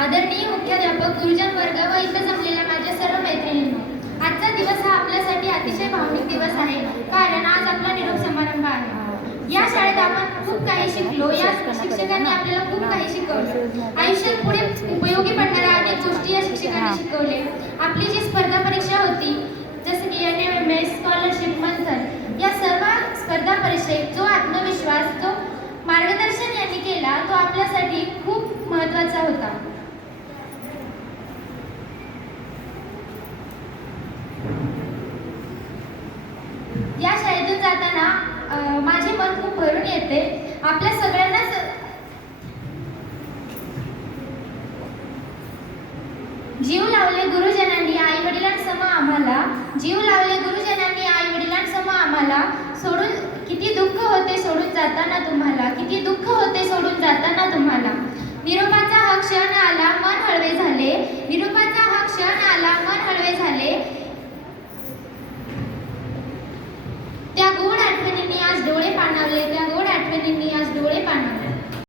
आदरणीय मुख्याध्यापक, गुरुजन वर्ग व इथं जमलेल्या माझ्या सर्व मैत्रिणींनो, आजचा दिवस हा आपल्यासाठी अतिशय भावनिक दिवस आहे, कारण आज आपला निरोप समारंभ आहे. या शाळेत आपण खूप काही शिकलो. या शिक्षकांनी आपल्याला खूप काही शिकवलं. आयुष्यात पुढे उपयोगी पडणाऱ्या अनेक गोष्टी या शिक्षकांनी शिकवले. आपली जी स्पर्धा परीक्षा होती, जसं की NMS, स्कॉलरशिप, मंथन, या सर्व स्पर्धा परीक्षेत जो आत्मविश्वास, जो मार्गदर्शन यांनी केला, तो आपल्यासाठी खूप महत्त्वाचा होता. या शाळेतून जाताना माझे मन खूप भरून येते. आपल्या सगळ्यांनाच जीव लावले गुरुजनांनी आई वडिलांसम आम्हाला, जीव लावले गुरुजनांनी आई वडिलांसम आम्हाला, सोडून किती दुःख होते सोडून जाताना तुम्हाला, किती दुःख होते सोडून जाताना तुम्हाला.